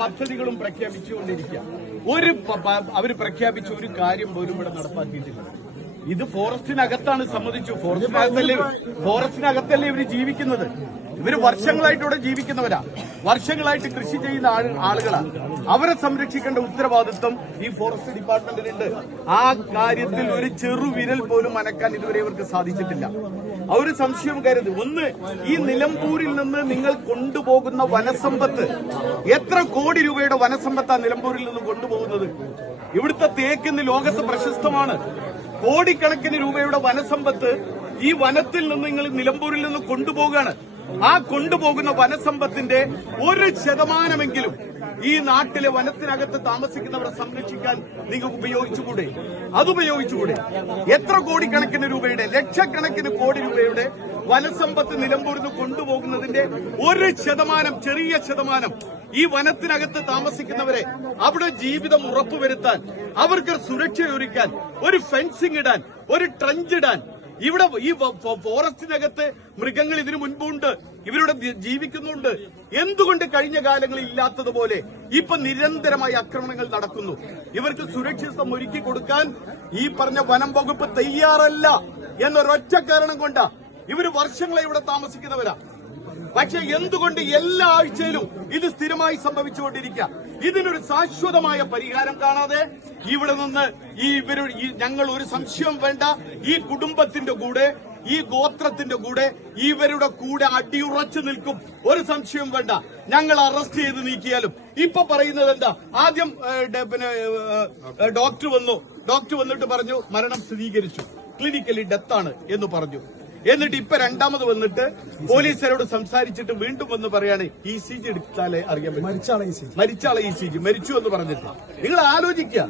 പദ്ധതികളും പ്രഖ്യാപിച്ചുകൊണ്ടിരിക്കുക. അവര് പ്രഖ്യാപിച്ച ഒരു കാര്യം പോലും ഇവിടെ നടപ്പാക്കിയിട്ടില്ല. ഇത് ഫോറസ്റ്റിനകത്താണ്, സമ്മതിച്ചു. ഫോറസ്റ്റിനകത്തല്ലേ ഇവര് ജീവിക്കുന്നത്. ഇവര് വർഷങ്ങളായിട്ട് ഇവിടെ ജീവിക്കുന്നവരാ, വർഷങ്ങളായിട്ട് കൃഷി ചെയ്യുന്ന ആളുകളാണ്. അവരെ സംരക്ഷിക്കേണ്ട ഉത്തരവാദിത്വം ഈ ഫോറസ്റ്റ് ഡിപ്പാർട്ട്മെന്റിനുണ്ട്. ആ കാര്യത്തിൽ ഒരു ചെറുവിരൽ പോലും അനക്കാൻ ഇതുവരെ ഇവർക്ക് സാധിച്ചിട്ടില്ല. ഒരു സംശയം കരുത്. ഒന്ന്, ഈ നിലമ്പൂരിൽ നിന്ന് നിങ്ങൾ കൊണ്ടുപോകുന്ന വനസമ്പത്ത്, എത്ര കോടി രൂപയുടെ വനസമ്പത്താണ് നിലമ്പൂരിൽ നിന്ന് കൊണ്ടുപോകുന്നത്? ഇവിടുത്തെ തേക്കിന്ന് ലോകത്ത് പ്രശസ്തമാണ്. കോടിക്കണക്കിന് രൂപയുടെ വനസമ്പത്ത് ഈ വനത്തിൽ നിന്ന് നിങ്ങൾ നിലമ്പൂരിൽ നിന്ന് കൊണ്ടുപോകുകയാണ്. ആ കൊണ്ടുപോകുന്ന വനസമ്പത്തിന്റെ 1% ഈ നാട്ടിലെ വനത്തിനകത്ത് താമസിക്കുന്നവരെ സംരക്ഷിക്കാൻ നിങ്ങൾ ഉപയോഗിച്ചുകൂടെ? അതുപയോഗിച്ചുകൂടെ? എത്ര കോടിക്കണക്കിന് രൂപയുടെ, ലക്ഷക്കണക്കിന് കോടി രൂപയുടെ വനസമ്പത്ത് നിലമ്പൂരിൽ നിന്ന് കൊണ്ടുപോകുന്നതിന്റെ 1%, ചെറിയ ശതമാനം ഈ വനത്തിനകത്ത് താമസിക്കുന്നവരെ അവിടെ ജീവിതം ഉറപ്പുവരുത്താൻ, അവർക്ക് സുരക്ഷയൊരുക്കാൻ, ഒരു ഫെൻസിംഗ് ഇടാൻ, ഒരു ട്രഞ്ച് ഇടാൻ, ഇവിടെ ഈ ഫോറസ്റ്റിനകത്ത് മൃഗങ്ങൾ ഇതിനു മുൻപുണ്ട്, ഇവരുടെ ജീവിക്കുന്നുണ്ട്. എന്തുകൊണ്ട് കഴിഞ്ഞ കാലങ്ങളിൽ ഇല്ലാത്തതുപോലെ ഇപ്പൊ നിരന്തരമായി ആക്രമണങ്ങൾ നടക്കുന്നു? ഇവർക്ക് സുരക്ഷിതത്വം ഒരുക്കി കൊടുക്കാൻ ഈ പറഞ്ഞ വനം വകുപ്പ് തയ്യാറല്ല എന്നൊരൊറ്റ കാരണം കൊണ്ടാ. ഇവര് വർഷങ്ങളായി ഇവിടെ താമസിക്കുന്നവരാ. പക്ഷെ എന്തുകൊണ്ട് എല്ലാ ആഴ്ചയിലും ഇത് സ്ഥിരമായി സംഭവിച്ചുകൊണ്ടിരിക്കുക? ഇതിനൊരു ശാശ്വതമായ പരിഹാരം കാണാതെ ഇവിടെ നിന്ന് ഞങ്ങൾ ഒരു സംശയം വേണ്ട, ഈ കുടുംബത്തിന്റെ കൂടെ, ഈ ഗോത്രത്തിന്റെ കൂടെ, ഇവരുടെ കൂടെ അടിയുറച്ചു നിൽക്കും. ഒരു സംശയം വേണ്ട. ഞങ്ങൾ അറസ്റ്റ് ചെയ്ത് നീക്കിയാലും. ഇപ്പൊ പറയുന്നത് എന്താ? ആദ്യം ഡോക്ടർ വന്നിട്ട് പറഞ്ഞു മരണം സ്ഥിരീകരിച്ചു, ക്ലിനിക്കലി ഡെത്താണ് എന്ന് പറഞ്ഞു. എന്നിട്ട് ഇപ്പൊ രണ്ടാമത് വന്നിട്ട് പോലീസുകാരോട് സംസാരിച്ചിട്ട് വീണ്ടും വന്ന് പറയാണ് ECG എടുത്താലേ അറിയാൻ പറ്റും, മരിച്ചാളെ ECG മരിച്ചു എന്ന് പറഞ്ഞിട്ട്. നിങ്ങൾ ആലോചിക്കുക.